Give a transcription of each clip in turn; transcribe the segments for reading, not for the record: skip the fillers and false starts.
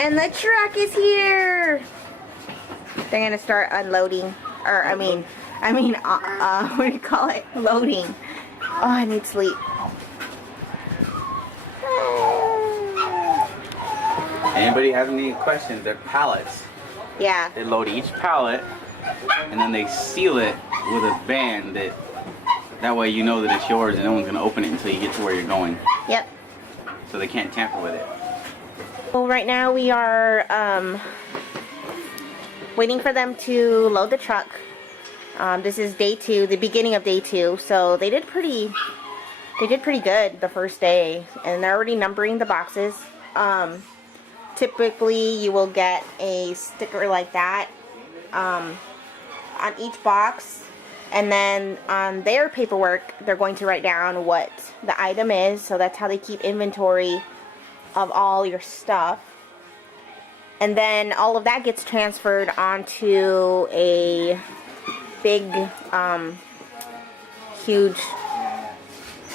And the truck is here. They're gonna start unloading, or I mean, what do you call it? Loading. Oh, I need sleep. Anybody have any questions? They're pallets. Yeah. They load each pallet, and then they seal it with a band that way you know that it's yours, and no one's gonna open it until you get to where you're going. Yep. So they can't tamper with it. Well, right now we are waiting for them to load the truck. This is day 2, the beginning of day 2. So they did pretty good the first day, and they're already numbering the boxes. Typically, you will get a sticker like that on each box, and then on their paperwork, they're going to write down what the item is. So that's how they keep inventory of all your stuff. And then all of that gets transferred onto a big, huge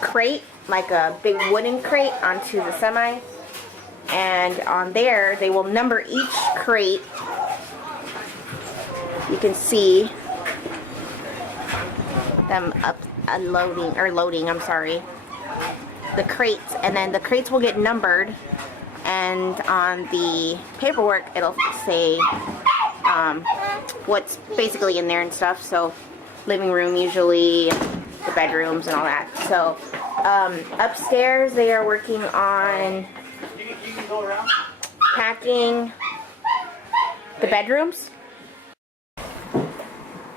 crate, like a big wooden crate, onto the semi. And on there, they will number each crate. You can see them unloading, or loading, I'm sorry, the crates, and then the crates will get numbered, and on the paperwork it'll say what's basically in there and stuff. So living room, usually the bedrooms and all that. So upstairs they are working on packing the bedrooms.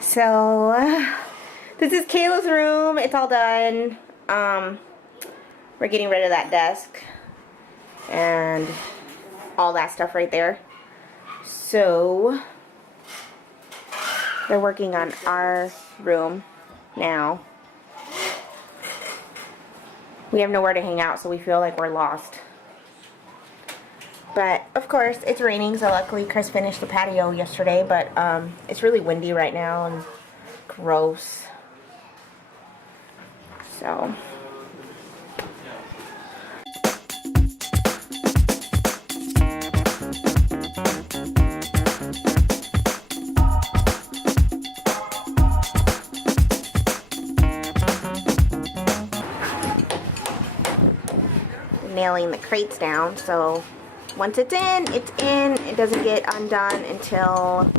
So this is Kayla's room. It's all done. We're getting rid of that desk and all that stuff right there. So they're working on our room now. We have nowhere to hang out, so we feel like we're lost. But of course it's raining, so luckily Chris finished the patio yesterday, but it's really windy right now and gross. So nailing the crates down, so once it's in, it's in. It doesn't get undone until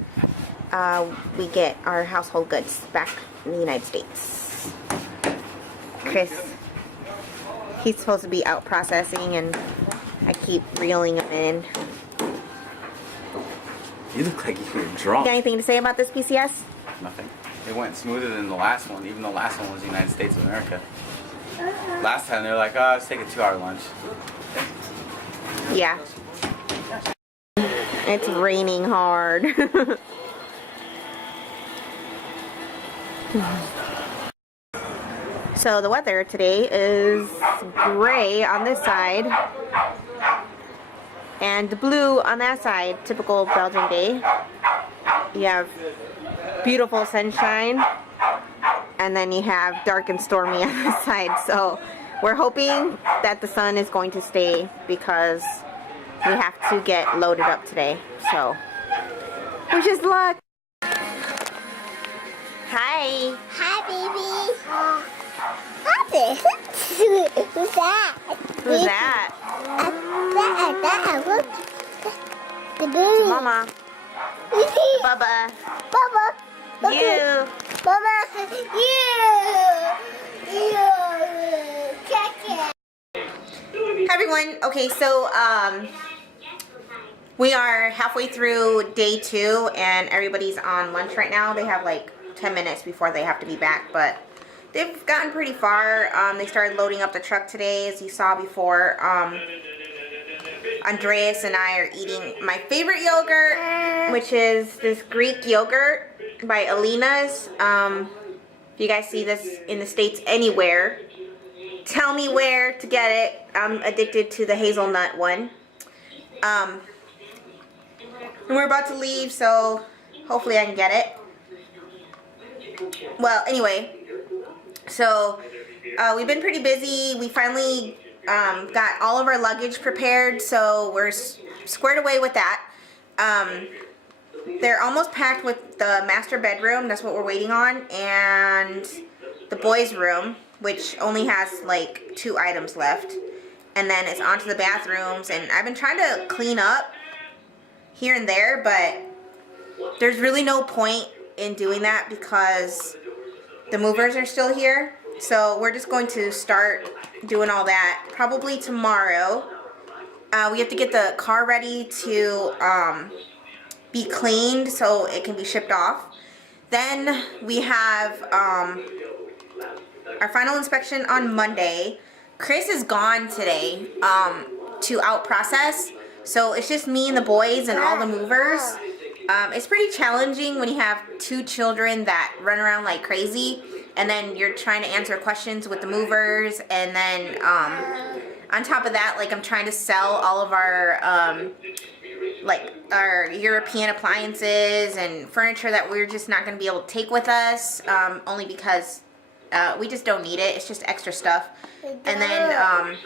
we get our household goods back in the United States. Chris, he's supposed to be out processing, and I keep reeling him in. You look like you're drunk. Got anything to say about this PCS? Nothing. It went smoother than the last one, even though the last one was the United States of America. Last time they were like, oh, let's take a 2-hour lunch. Yeah. It's raining hard. So the weather today is gray on this side and blue on that side. Typical Belgian day. You have beautiful sunshine, and then you have dark and stormy on this side. So we're hoping that the sun is going to stay, because we have to get loaded up today. So wish us luck. Hi. Hi, baby. Hi. Who's that? Who's that? That. Look. The baby. It's Mama. Bubba. Bubba. You. Mama. You. Hi everyone. Okay, so we are halfway through day 2, and everybody's on lunch right now. They have like 10 minutes before they have to be back, but they've gotten pretty far. They started loading up the truck today, as you saw before. Andreas and I are eating my favorite yogurt, which is this Greek yogurt by Alina's. If you guys see this in the States anywhere, tell me where to get it. I'm addicted to the hazelnut one. And we're about to leave, so hopefully I can get it. Well, anyway, So we've been pretty busy. We finally got all of our luggage prepared, so we're squared away with that. They're almost packed with the master bedroom. That's what we're waiting on, and the boys' room, which only has like 2 items left. And then it's onto the bathrooms, and I've been trying to clean up here and there, but there's really no point in doing that because the movers are still here. So we're just going to start doing all that probably tomorrow. We have to get the car ready to be cleaned so it can be shipped off. Then we have our final inspection on Monday. Chris is gone today to out process, so it's just me and the boys and all the movers. It's pretty challenging when you have 2 children that run around like crazy, and then you're trying to answer questions with the movers, and then on top of that, like, I'm trying to sell all of our like our European appliances and furniture that we're just not going to be able to take with us, only because we just don't need it. It's just extra stuff. And then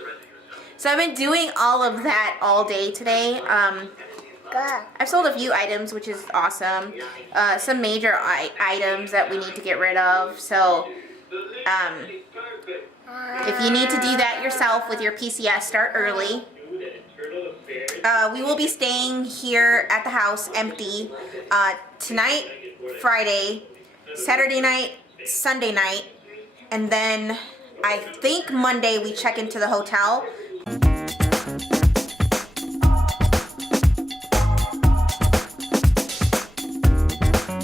so I've been doing all of that all day today. I've sold a few items, which is awesome. Some major items that we need to get rid of. So if you need to do that yourself with your PCS, start early. We will be staying here at the house empty tonight, Friday, Saturday night, Sunday night, and then I think Monday we check into the hotel.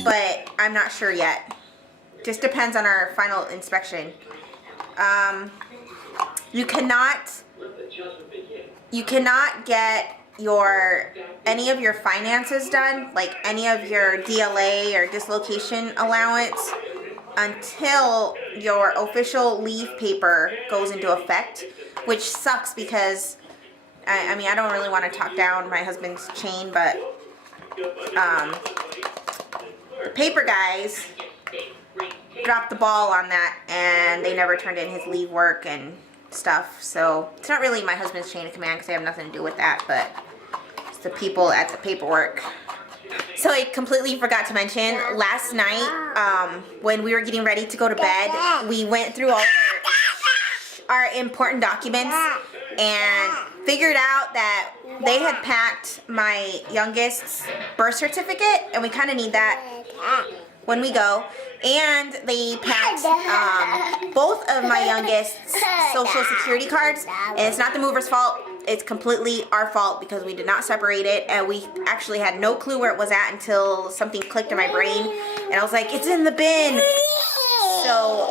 But I'm not sure yet. Just depends on our final inspection. You cannot get any of your finances done, like any of your DLA or dislocation allowance, until your official leave paper goes into effect, which sucks because I mean, I don't really want to talk down my husband's chain, but the paper guys dropped the ball on that, and they never turned in his leave work and stuff. So it's not really my husband's chain of command because I have nothing to do with that, but it's the people at the paperwork. So I completely forgot to mention, last night when we were getting ready to go to bed, we went through all of our important documents and figured out that they had packed my youngest's birth certificate, and we kind of need that when we go. And they packed both of my youngest's social security cards, and it's not the mover's fault. It's completely our fault because we did not separate it, and we actually had no clue where it was at until something clicked in my brain, and I was like, it's in the bin. So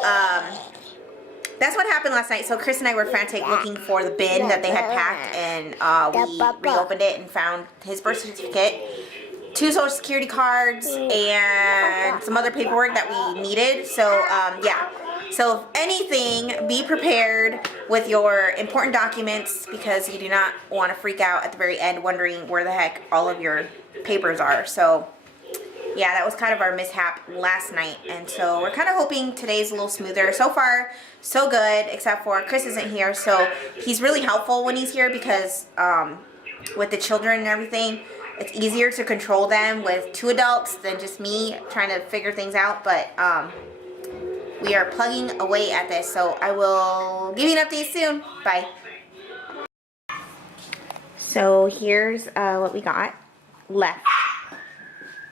that's what happened last night. So Chris and I were frantic looking for the bin that they had packed, and we reopened it and found his birth certificate, 2 social security cards, and some other paperwork that we needed. So yeah, so if anything, be prepared with your important documents, because you do not want to freak out at the very end wondering where the heck all of your papers are. So yeah, that was kind of our mishap last night, and so we're kind of hoping today's a little smoother. So far so good, except for Chris isn't here, so he's really helpful when he's here because with the children and everything, it's easier to control them with 2 adults than just me trying to figure things out. But we are plugging away at this, so I will give you an update soon. Bye. So here's what we got left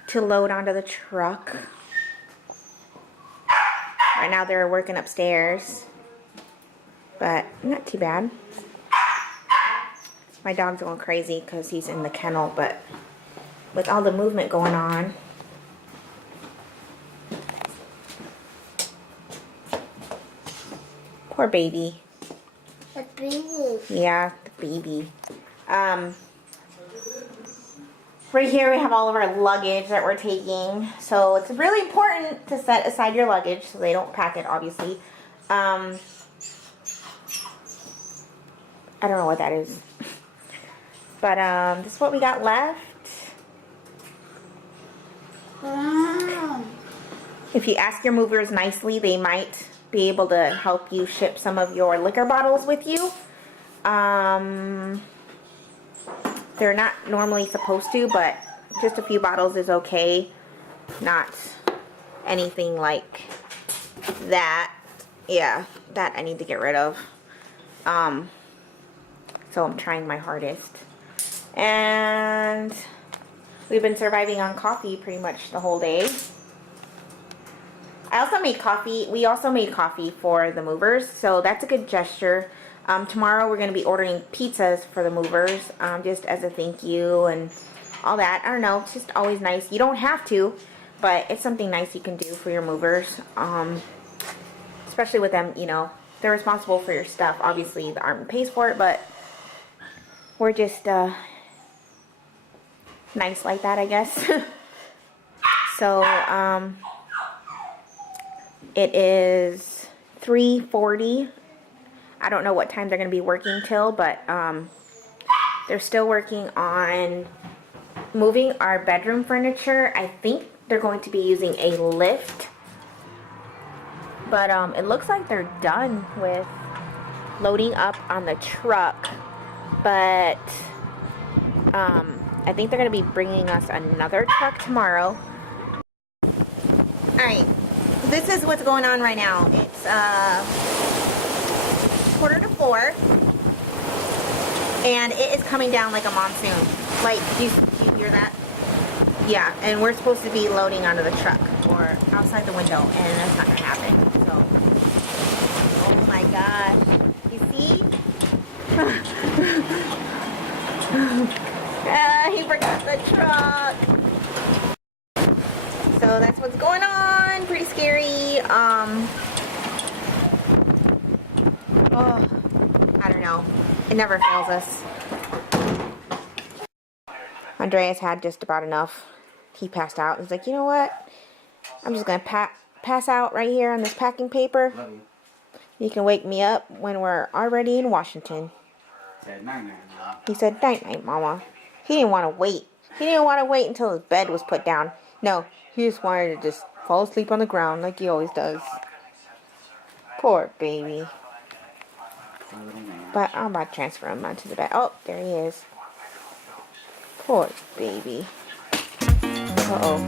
to load onto the truck. Right now they're working upstairs, but not too bad. My dog's going crazy because he's in the kennel, but with all the movement going on, poor baby. The baby. Yeah, the baby. Right here we have all of our luggage that we're taking. So it's really important to set aside your luggage so they don't pack it, obviously. I don't know what that is. But this is what we got left. If you ask your movers nicely, they might be able to help you ship some of your liquor bottles with you. They're not normally supposed to, but just a few bottles is okay. Not anything like that. Yeah, that I need to get rid of. So I'm trying my hardest. And we've been surviving on coffee pretty much the whole day. I also made coffee. We also made coffee for the movers, so that's a good gesture. Tomorrow we're going to be ordering pizzas for the movers, just as a thank you and all that. I don't know, it's just always nice. You don't have to, but it's something nice you can do for your movers. Especially with them, you know, they're responsible for your stuff. Obviously, the Army pays for it, but we're just nice like that, I guess. So, it is 3:40. I don't know what time they're going to be working till, but they're still working on moving our bedroom furniture. I think they're going to be using a lift. But it looks like they're done with loading up on the truck. But I think they're going to be bringing us another truck tomorrow. Alright, this is what's going on right now. It's 3:45, and it is coming down like a monsoon. Like, do you hear that? Yeah, and we're supposed to be loading onto the truck or outside the window, and that's not going to happen. So, oh my gosh. You see? He forgot the truck. So that's what's going on. Pretty scary. Oh, I don't know. It never fails us. Andreas had just about enough. He passed out. He's like, you know what? I'm just going to pass out right here on this packing paper. Love you. You can wake me up when we're already in Washington. Said night-night, Mama. He said, night-night, Mama. He didn't want to wait. He didn't want to wait until his bed was put down. No, he just wanted to just fall asleep on the ground like he always does. Poor baby. But I'm about to transfer him onto the bed. Oh, there he is. Poor baby. Uh-oh.